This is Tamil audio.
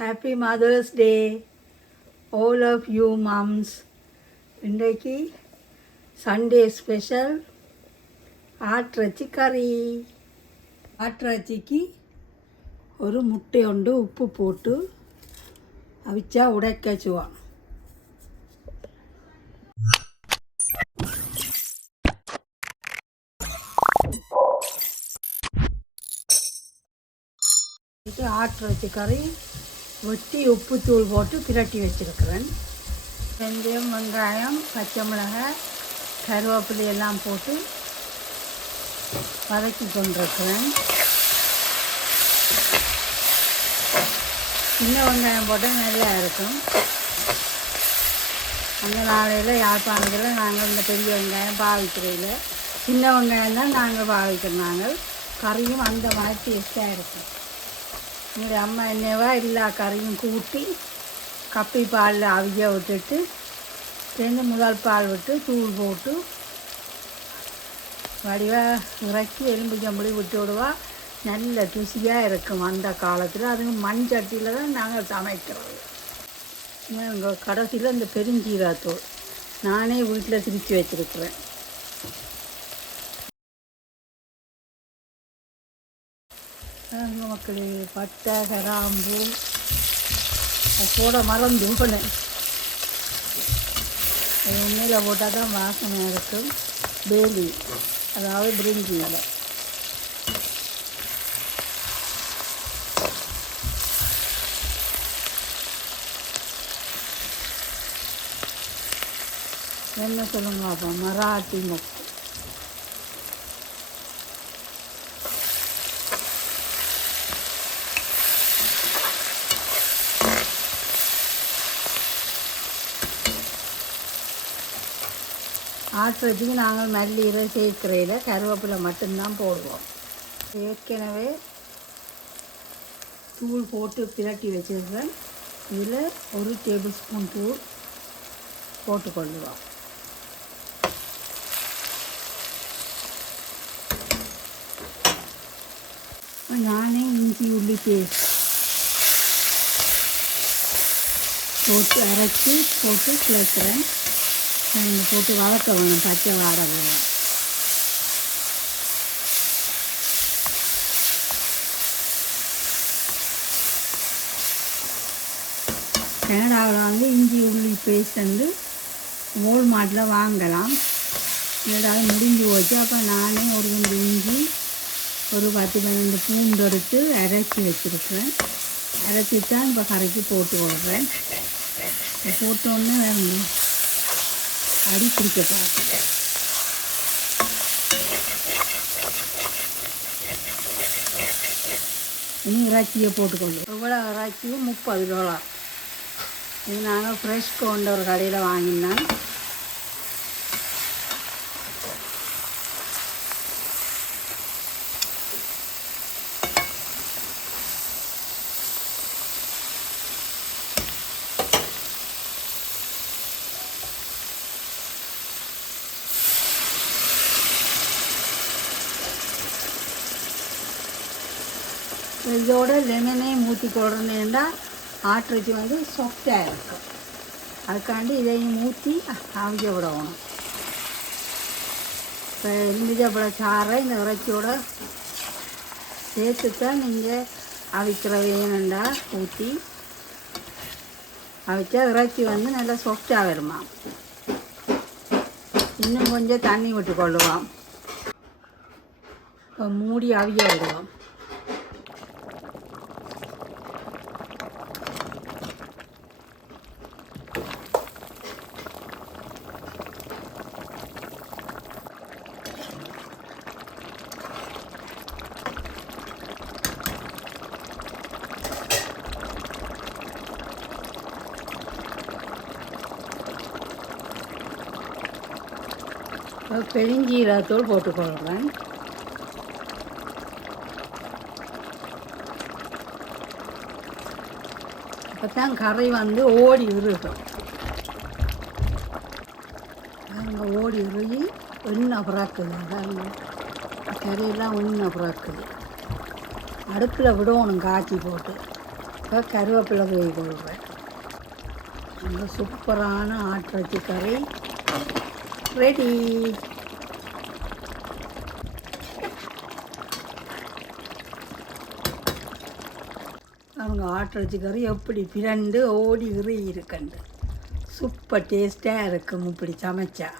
Happy Mother's Day, all of you moms. இன்றைக்கு சண்டே ஸ்பெஷல் ஆட்டிறைச்சி கறி. ஆட்டிறைச்சிக்கு ஒரு முட்டை ஒன்று உப்பு போட்டு அவிச்சா உடைக்கச்சுவான். இது ஆட்டிறைச்சி கறி வெட்டி உப்பு தூள் போட்டு பிரட்டி வச்சுருக்கிறேன். வெந்தயம், வெங்காயம், பச்சை மிளகாய், கருவேப்பிலை எல்லாம் போட்டு வதக்கி கொண்டிருக்கிறேன். சின்ன வெங்காயம் போட்டால் நிறையா இருக்கும். அந்த நாளையில் யாழ்ப்பாணத்தில் நாங்கள் இந்த பெரிய வெங்காயம் பாவிக்கிறதில்ல, சின்ன வெங்காயம் தான் நாங்கள் பாவிக்கிறோம். நாங்கள் கறியும் அந்த மாதிரி டேஸ்ட்டாக இருக்கும். எங்களுடைய அம்மா என்னவா எல்லா கறியும் கூட்டி கப்பி பாலில் அவிய விட்டுட்டு சேர்ந்து முதல் பால் விட்டு தூள் போட்டு வடிவாக இறக்கி எலும்பு ஜம்புளி விட்டு விடுவா. நல்ல ருசியாக இருக்கும். அந்த காலத்தில் அதுவும் மண் சட்டியில் தான் நாங்கள் சமைக்கிறது. எங்கள் கடைசியில் இந்த பெருஞ்சீராத்தூள் நானே வீட்டில் திரித்து வச்சுருக்குறேன். மக்கள் பட்டை, கிராம்பு போட மறந்து போனேன். அது உண்மையில் போட்டால் தான் வாசனையாக இருக்கும். பேலி, அதாவது பிரிஞ்சி இலை. என்ன சொல்லுங்க அப்போ, மராட்டி மொக்கு. ஆட்டுறதுக்கு நாங்கள் மல்லீரை சேர்க்கிறையில் கருவேப்பிலை மட்டும்தான் போடுவோம். ஏற்கனவே தூள் போட்டு பிரட்டி வச்சுருக்கேன். இதில் 1 டேபிள் ஸ்பூன் தூள் போட்டுக்கொள்ளுவோம். நானே இஞ்சி உள்ளி பேஸ்ட் போட்டு அரைச்சி போட்டு கிளத்துறேன். அதில் போட்டு வதக்க வேணும், பச்சை வாடை வேணும். கனடாவில் வந்து இஞ்சி உள்ளி பேஸ்ட் வந்து வால்மார்ட்டில் வாங்கலாம். ஏதாவது முடிஞ்சு போச்சு. அப்போ நானே ஒரு 2 இஞ்சி, ஒரு 10-12 பூண்டு எடுத்து அரைச்சி வச்சுருக்கிறேன். அரைச்சி தான் இப்போ கரைச்சி போட்டு விடுறேன். போட்டோன்னே அடி பிடிக்க பார்க்க. இனி இறைச்சியை போட்டுக்கொண்டு எவ்வளோ இறைச்சியும் $30. இது நாங்கள் ஃப்ரெஷ் கொண்ட ஒரு கடையில் வாங்கினேன். இதோட லெமனே ஊற்றி கொள்றேன்னா ஆட்டிறைச்சி வந்து சாஃப்டாக இருக்கும். அதுக்காண்டி இதையும் ஊற்றி அவிக்க விடணும். இப்போ எலுமிச்சம்பழ சாறை இந்த இறைச்சியோட சேர்த்து தான் நீங்கள் அவிக்கிற வேணுண்டா ஊற்றி அவிச்சா இறைச்சி வந்து நல்லா சாஃப்டாக வருமா. இன்னும் கொஞ்சம் தண்ணி விட்டு கொள்ளுவோம். இப்போ மூடி அவிய விடுவோம். பெருஞ்சீரகத்தூள் போட்டுக்கொள்கிறேன். அப்போ தான் கறி வந்து ஓடி உருகும். அங்கே ஓடி உருகி எண்ணெய் பிறக்குது. அதாங்க கறியெல்லாம் எண்ணெய் பிறக்குது. அடுப்பில் விடணும் காய்ச்சி போட்டு. இப்போ கருவேப்பிலை தூவி கொள்கிறேன். அந்த சூப்பரான ஆட்டிறைச்சி கறி ரெடி. அவங்க ஆட்டிறைச்சி கறி எப்படி பிரண்டு ஓடி இருக்கண்டு சூப்பர் டேஸ்ட்டாக இருக்கும் இப்படி சமைச்சா.